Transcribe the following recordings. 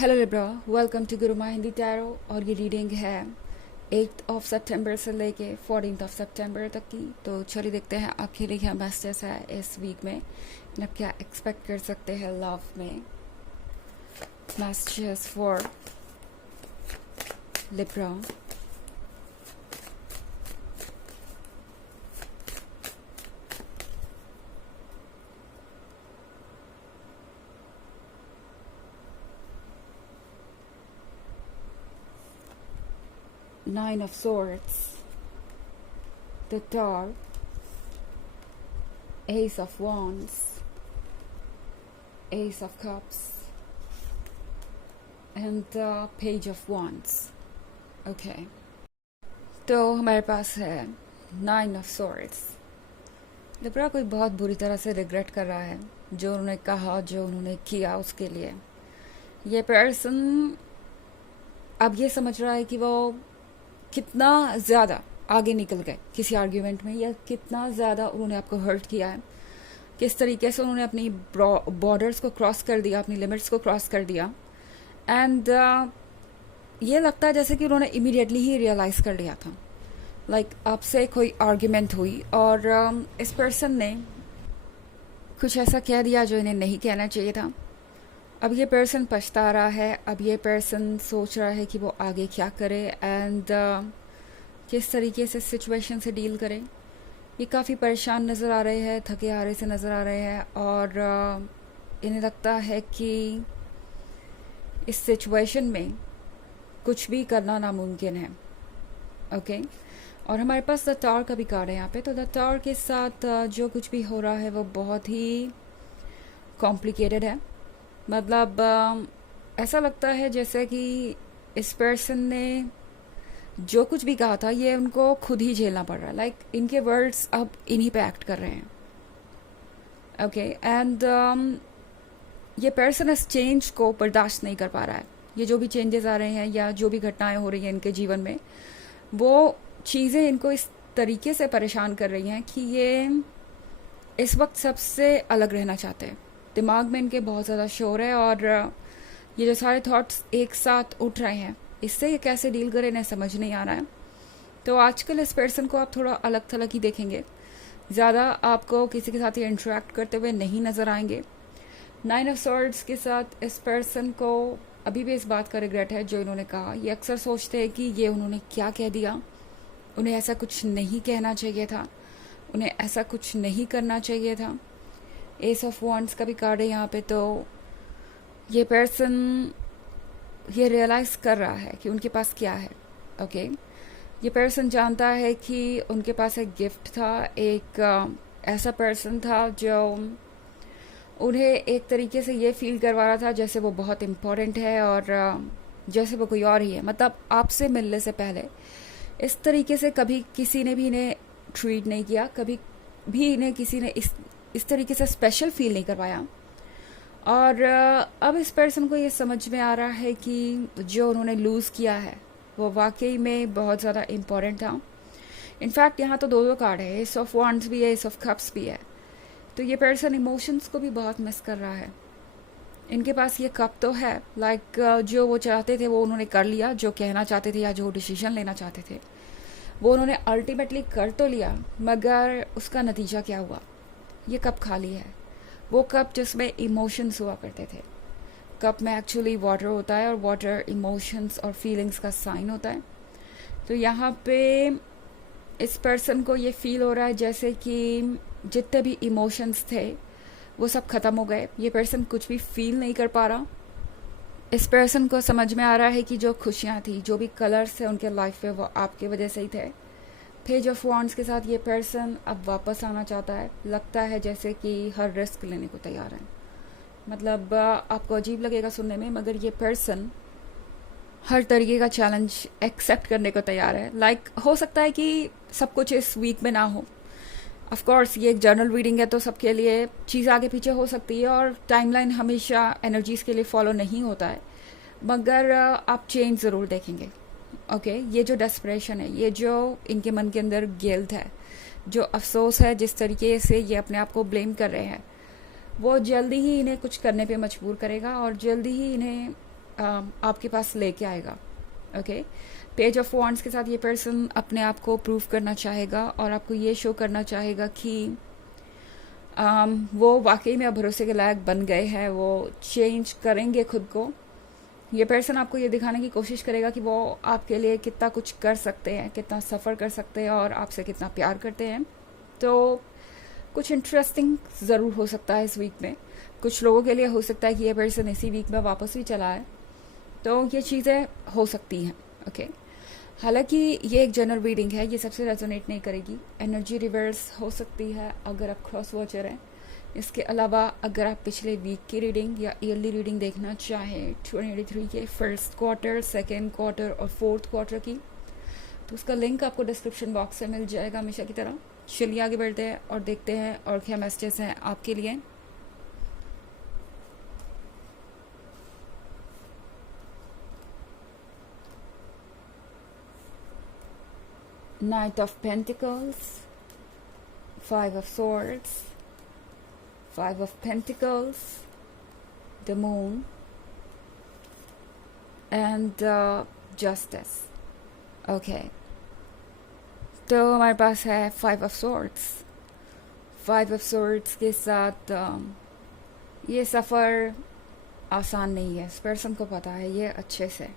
Hello Libra, welcome to Guruma Hindi tarot. और ये reading है 8 सितंबर से लेके 14 सितंबर तक की। तो चलिए देखते हैं आखिर क्या मैसेजेस है इस वीक में, आप क्या एक्सपेक्ट कर सकते हैं लव में। Messages for Libra. Nine of Swords, the Tower, Ace of Wands, Ace of Cups, and the Page of Wands. Okay. तो हमारे पास है Nine of Swords। लिब्रा कोई बहुत बुरी तरह से रिग्रेट कर रहा है जो उन्होंने कहा, जो उन्होंने किया उसके लिए। ये पर्सन अब ये समझ रहा है कि वो कितना ज़्यादा आगे निकल गए किसी आर्ग्यूमेंट में, या कितना ज़्यादा उन्होंने आपको हर्ट किया है, किस तरीके से उन्होंने अपनी बॉर्डर्स को क्रॉस कर दिया, अपनी लिमिट्स को क्रॉस कर दिया। एंड ये लगता है जैसे कि उन्होंने इमीडिएटली ही रियलाइज़ कर लिया था। लाइक आपसे कोई आर्ग्यूमेंट हुई और इस पर्सन ने कुछ ऐसा कह दिया जो इन्हें नहीं कहना चाहिए था। अब ये पर्सन पछता रहा है, अब ये पर्सन सोच रहा है कि वो आगे क्या करे एंड किस तरीके से सिचुएशन से डील करे। ये काफ़ी परेशान नज़र आ रहे हैं, थके हारे से नज़र आ रहे हैं और इन्हें लगता है कि इस सिचुएशन में कुछ भी करना नामुमकिन है। ओके। और हमारे पास द टावर का भी कार्ड है यहाँ पे। तो द टावर के साथ जो कुछ भी हो रहा है वो बहुत ही कॉम्प्लिकेटेड है। मतलब ऐसा लगता है जैसे कि इस पर्सन ने जो कुछ भी कहा था ये उनको खुद ही झेलना पड़ रहा है। लाइक इनके वर्ड्स अब इन्हीं पे एक्ट कर रहे हैं। ओके। एंड ये पर्सन इस चेंज को बर्दाश्त नहीं कर पा रहा है। ये जो भी चेंजेस आ रहे हैं या जो भी घटनाएं हो रही हैं इनके जीवन में, वो चीज़ें इनको इस तरीके से परेशान कर रही हैं कि ये इस वक्त सबसे अलग रहना चाहते हैं। दिमाग में इनके बहुत ज़्यादा शोर है और ये जो सारे थॉट्स एक साथ उठ रहे हैं, इससे ये कैसे डील करें इन्हें समझ नहीं आ रहा है। तो आजकल इस पर्सन को आप थोड़ा अलग थलग ही देखेंगे, ज़्यादा आपको किसी के साथ ये इंटरेक्ट करते हुए नहीं नज़र आएंगे। नाइन ऑफ सॉर्ड्स के साथ इस पर्सन को अभी भी इस बात का रिग्रेट है जो इन्होंने कहा। ये अक्सर सोचते हैं कि ये उन्होंने क्या कह दिया, उन्हें ऐसा कुछ नहीं कहना चाहिए था, उन्हें ऐसा कुछ नहीं करना चाहिए था। एस ऑफ वॉन्ड्स का भी कार्ड है यहाँ पे। तो ये पर्सन ये रियलाइज़ कर रहा है कि उनके पास क्या है। ओके। ये पर्सन जानता है कि उनके पास एक गिफ्ट था, एक ऐसा पर्सन था जो उन्हें एक तरीके से ये फील करवा रहा था जैसे वो बहुत इम्पोर्टेंट है और जैसे वो कोई और ही है। मतलब आपसे मिलने से पहले इस तरीके से कभी किसी ने भी इन्हें ट्रीट नहीं किया, कभी भी इन्हें किसी ने इस तरीके से स्पेशल फील नहीं करवाया। और अब इस पर्सन को ये समझ में आ रहा है कि जो उन्होंने लूज़ किया है वो वाकई में बहुत ज़्यादा इम्पोर्टेंट था। इनफैक्ट यहाँ तो दो कार्ड है, एस ऑफ वॉन्ड्स भी है, एस ऑफ कप्स भी है। तो ये पर्सन इमोशंस को भी बहुत मिस कर रहा है। इनके पास ये कप तो है, लाइक जो वो चाहते थे वो उन्होंने कर लिया, जो कहना चाहते थे या जो डिसीजन लेना चाहते थे वो उन्होंने अल्टीमेटली कर तो लिया, मगर उसका नतीजा क्या हुआ? ये कप खाली है। वो कप जिसमें इमोशंस हुआ करते थे। कप में एक्चुअली वाटर होता है और वाटर इमोशंस और फीलिंग्स का साइन होता है। तो यहाँ पे इस पर्सन को ये फील हो रहा है जैसे कि जितने भी इमोशंस थे वो सब ख़त्म हो गए। ये पर्सन कुछ भी फील नहीं कर पा रहा। इस पर्सन को समझ में आ रहा है कि जो खुशियाँ थी, जो भी कलर्स थे उनके लाइफ में, वो आपके वजह से ही थे। पेज ऑफ वॉन्ड्स के साथ ये पर्सन अब वापस आना चाहता है। लगता है जैसे कि हर रिस्क लेने को तैयार है। मतलब आपको अजीब लगेगा सुनने में, मगर ये पर्सन हर तरीके का चैलेंज एक्सेप्ट करने को तैयार है। लाइक हो सकता है कि सब कुछ इस वीक में ना हो। ऑफ कोर्स ये एक जर्नल रीडिंग है तो सबके लिए चीज़ आगे पीछे हो सकती है और टाइमलाइन हमेशा एनर्जीज़ के लिए फॉलो नहीं होता है, मगर आप चेंज ज़रूर देखेंगे। ओके। ये जो डेस्परेशन है, ये जो इनके मन के अंदर गिल्ट है, जो अफसोस है, जिस तरीके से ये अपने आप को ब्लेम कर रहे हैं, वो जल्दी ही इन्हें कुछ करने पे मजबूर करेगा और जल्दी ही इन्हें आपके पास लेके आएगा। ओके, पेज ऑफ वॉन्ड्स के साथ ये पर्सन अपने आप को प्रूव करना चाहेगा और आपको ये शो करना चाहेगा कि वो वाकई में अब भरोसे के लायक बन गए हैं, वो चेंज करेंगे खुद को। ये पर्सन आपको ये दिखाने की कोशिश करेगा कि वो आपके लिए कितना कुछ कर सकते हैं, कितना सफ़र कर सकते हैं और आपसे कितना प्यार करते हैं। तो कुछ इंटरेस्टिंग ज़रूर हो सकता है इस वीक में। कुछ लोगों के लिए हो सकता है कि ये पर्सन इसी वीक में वापस भी चला है, तो ये चीज़ें हो सकती हैं। ओके, हालांकि ये एक जनरल रीडिंग है, ये सबसे रेजोनेट नहीं करेगी। एनर्जी रिवर्स हो सकती है अगर आप क्रॉस वॉचर हैं। इसके अलावा अगर आप पिछले वीक की रीडिंग या ईयरली रीडिंग देखना चाहें 2023 के फर्स्ट क्वार्टर, सेकेंड क्वार्टर और फोर्थ क्वार्टर की, तो उसका लिंक आपको डिस्क्रिप्शन बॉक्स में मिल जाएगा हमेशा की तरह। चलिए आगे बढ़ते हैं और देखते हैं और क्या मैसेजेस हैं आपके लिए। Knight of Pentacles, Five of Swords, Five of Pentacles, the Moon, and Justice. Okay, तो हमारे पास है Five of Swords। Five of Swords के साथ ये सफ़र आसान नहीं है, इस पर्सन को पता है ये अच्छे से।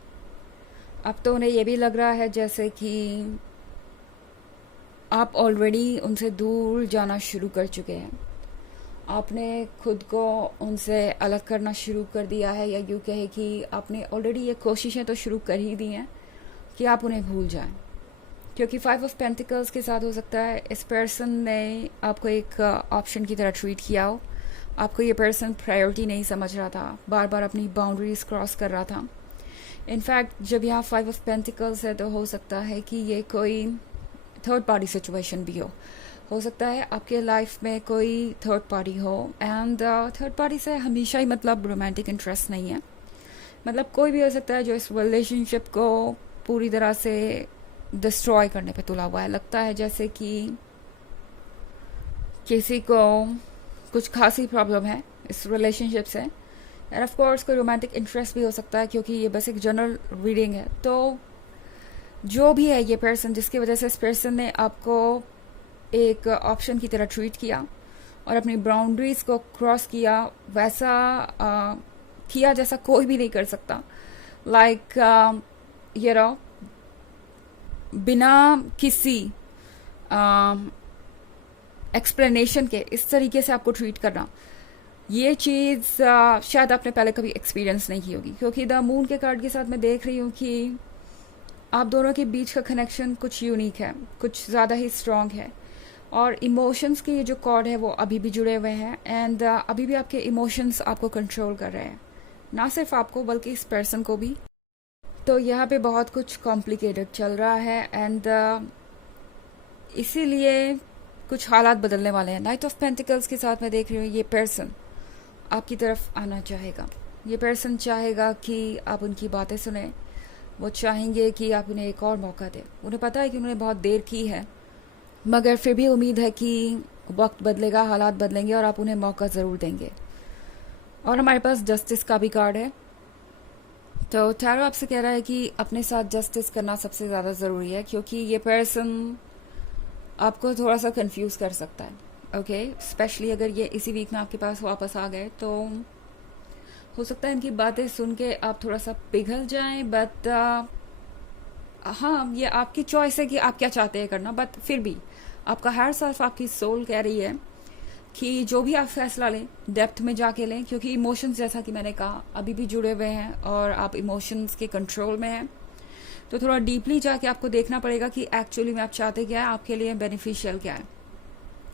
अब तो उन्हें ये भी लग रहा है जैसे कि आप ऑलरेडी उनसे दूर जाना शुरू कर चुके हैं। आपने खुद को उनसे अलग करना शुरू कर दिया है, या यूँ कहे कि आपने ऑलरेडी ये कोशिशें तो शुरू कर ही दी हैं कि आप उन्हें भूल जाएं। क्योंकि फाइव ऑफ पेंटिकल्स के साथ हो सकता है इस पर्सन ने आपको एक ऑप्शन की तरह ट्रीट किया हो। आपको ये पर्सन प्रायोरिटी नहीं समझ रहा था, बार बार अपनी बाउंड्रीज क्रॉस कर रहा था। इनफैक्ट जब यहाँ फाइव ऑफ पेंटिकल्स है तो हो सकता है कि ये कोई थर्ड पार्टी सिचुएशन भी हो सकता है आपके लाइफ में कोई थर्ड पार्टी हो। एंड थर्ड पार्टी से हमेशा ही मतलब रोमांटिक इंटरेस्ट नहीं है, मतलब कोई भी हो सकता है जो इस रिलेशनशिप को पूरी तरह से डिस्ट्रॉय करने पे तुला हुआ है। लगता है जैसे कि किसी को कुछ खासी प्रॉब्लम है इस रिलेशनशिप से। एंड ऑफ कोर्स कोई रोमांटिक इंटरेस्ट भी हो सकता है, क्योंकि ये बस एक जनरल रीडिंग है। तो जो भी है ये पर्सन, जिसकी वजह से इस पर्सन ने आपको एक ऑप्शन की तरह ट्रीट किया और अपनी बाउंड्रीज को क्रॉस किया, वैसा किया जैसा कोई भी नहीं कर सकता। लाइक ये रहो, बिना किसी एक्सप्लेनेशन के इस तरीके से आपको ट्रीट करना, ये चीज़ शायद आपने पहले कभी एक्सपीरियंस नहीं की होगी। क्योंकि द मून के कार्ड के साथ मैं देख रही हूँ कि आप दोनों के बीच का कनेक्शन कुछ यूनिक है, कुछ ज़्यादा ही स्ट्रॉन्ग है, और इमोशंस के ये जो कॉर्ड है वो अभी भी जुड़े हुए हैं। एंड अभी भी आपके इमोशंस आपको कंट्रोल कर रहे हैं, ना सिर्फ आपको बल्कि इस पर्सन को भी। तो यहाँ पे बहुत कुछ कॉम्प्लिकेटेड चल रहा है एंड इसीलिए कुछ हालात बदलने वाले हैं। नाइट ऑफ पेंटिकल्स के साथ मैं देख रही हूँ ये पर्सन आपकी तरफ आना चाहेगा। ये पर्सन चाहेगा कि आप उनकी बातें सुने, वो चाहेंगे कि आप उन्हें एक और मौका दें। उन्हें पता है कि उन्होंने बहुत देर की है, मगर फिर भी उम्मीद है कि वक्त बदलेगा, हालात बदलेंगे और आप उन्हें मौका ज़रूर देंगे। और हमारे पास जस्टिस का भी कार्ड है। तो टैरो आपसे कह रहा है कि अपने साथ जस्टिस करना सबसे ज़्यादा ज़रूरी है, क्योंकि ये पर्सन आपको थोड़ा सा कंफ्यूज कर सकता है। ओके, स्पेशली अगर ये इसी वीक में आपके पास वापस आ गए तो हो सकता है इनकी बातें सुन के आप थोड़ा सा पिघल जाएं। बट हाँ, ये आपकी चॉइस है कि आप क्या चाहते हैं करना। बट फिर भी आपका हायर सेल्फ, आपकी सोल कह रही है कि जो भी आप फैसला लें डेप्थ में जाके लें, क्योंकि इमोशंस जैसा कि मैंने कहा अभी भी जुड़े हुए हैं और आप इमोशंस के कंट्रोल में हैं। तो थोड़ा डीपली जाके आपको देखना पड़ेगा कि एक्चुअली में आप चाहते क्या है, आपके लिए बेनिफिशियल क्या है।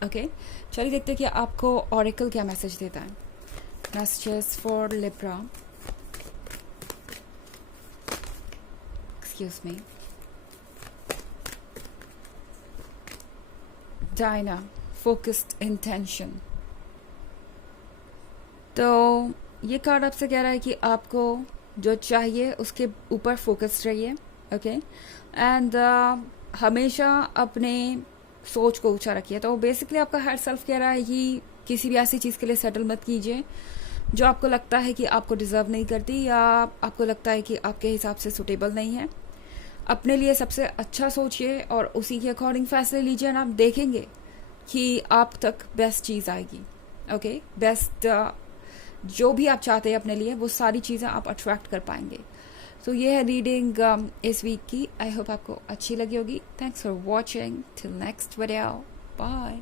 ओके, चलिए देखते हैं कि आपको ऑरेकल क्या मैसेज देता है। Messages for Libra, excuse me, Diana, focused intention. तो ये कार्ड आपसे कह रहा है कि आपको जो चाहिए उसके ऊपर फोकस्ड रहिए। ओके, एंड हमेशा अपने सोच को ऊंचा रखिए। तो बेसिकली आपका हायर सेल्फ कह रहा है कि किसी भी ऐसी चीज़ के लिए सेटल मत कीजिए जो आपको लगता है कि आपको डिज़र्व नहीं करती या आपको लगता है कि आपके हिसाब से सुटेबल नहीं है। अपने लिए सबसे अच्छा सोचिए और उसी के अकॉर्डिंग फैसले लीजिए, और आप देखेंगे कि आप तक बेस्ट चीज़ आएगी। ओके, बेस्ट जो भी आप चाहते हैं अपने लिए, वो सारी चीज़ें आप अट्रैक्ट कर पाएंगे। तो ये है रीडिंग इस वीक की। आई होप आपको अच्छी लगी होगी। Thanks for watching. Till next video, bye.